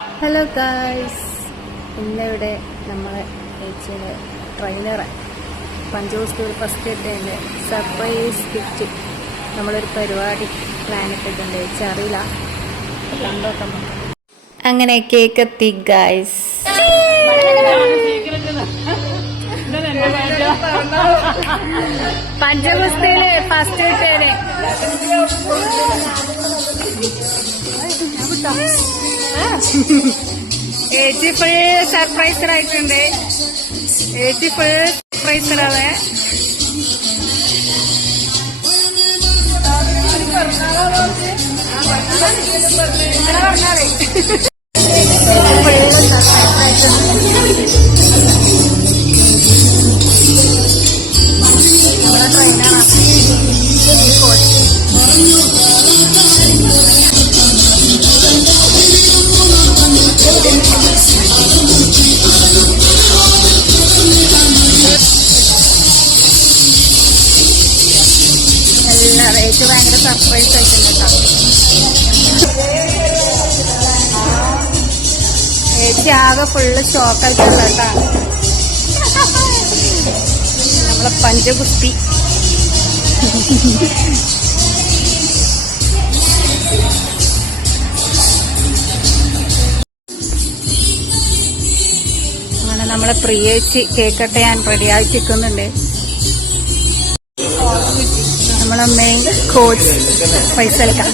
Hello guys, ഇന്നിവിടെ നമ്മളെ ചേച്ചിയുടെ ട്രെയിനറെ പഞ്ചൂർ സ്കൂൾ ഫസ്റ്റ് ഡേൻ്റെ സർപ്രൈസ് ഗിഫ്റ്റ് നമ്മളൊരു പരിപാടി പ്ലാൻ ഇട്ടിട്ടുണ്ട്. ചേച്ചി അറിയില്ല, കണ്ടോക്കാം. അങ്ങനെ കേക്ക് എത്തി ഗായ്സ്. പഞ്ചഗുസ്തിയില് ഫസ്റ്റ് കിട്ടിയതിന് ചേച്ചി ഫുൾ സർപ്രൈസറായിട്ടുണ്ട്. ചേച്ചി ഫുൾ സർപ്രൈസറാവേ. ചേച്ചി ഭയങ്കര സർപ്രൈസ് ആയിട്ടുണ്ട്. ചേച്ചി ആകെ ഫുള്ള് ഷോക്കായിട്ടുള്ള കേട്ടാ. നമ്മളെ പഞ്ചഗുസ്തി അങ്ങനെ നമ്മളെ പ്രിയേച്ചി കേക്കട്ടെ ഞാൻ റെഡിയാക്കി നിൽക്കുന്നുണ്ട്. നമ്മളെ മെയിൻ കോച്ച് ഫൈസൽ ഖാൻ.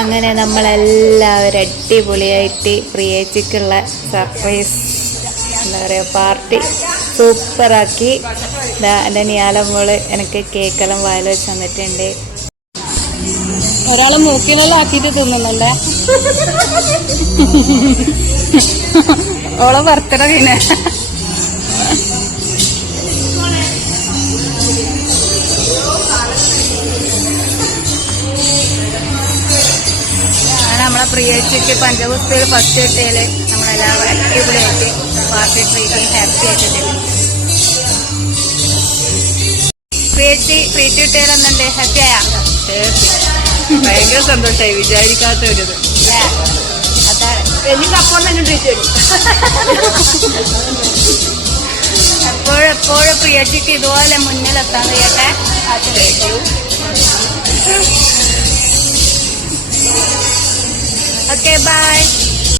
അങ്ങനെ നമ്മളെല്ലാവരും അടിപൊളിയായിട്ട് പ്രിയേച്ചിക്കുള്ള സർപ്രൈസ് എന്താ പറയുക പാർട്ടി സൂപ്പറാക്കി. എൻ്റെ നിയാലമ്മോള് എനിക്ക് കേക്കെല്ലാം വായിൽ വെച്ച് തന്നിട്ടുണ്ട്. ഒരാള് മൂക്കിനെല്ലാം ആക്കിയിട്ട് തിന്നുന്നുണ്ടേ. ഓളെ ബർത്ത്ഡേ കഴിഞ്ഞ നമ്മളെ പ്രിയേച്ചിക്ക് പഞ്ചഗുസ്തിയിൽ ഫസ്റ്റ് കിട്ടിയാല് നമ്മളെല്ലാവരും അടിപൊളിയായിട്ട് പാർട്ടി ട്രീറ്റ് ഹാപ്പി ആയിട്ടുണ്ട്. പ്രിയേച്ചി ട്രീറ്റ് കിട്ടിയാലെന്നുണ്ട് ഹാപ്പി ആയ? ഭയങ്കര സന്തോഷമായി, വിചാരിക്കാത്ത ഒരു അതാണ്. എനിക്കപ്പം തന്നെ ട്രീറ്റ് തരും. എപ്പോഴെപ്പോഴും പ്രിയേച്ചിക്ക് ഇതുപോലെ മുന്നിലെത്താൻ കഴിയട്ടെ. Okay, bye.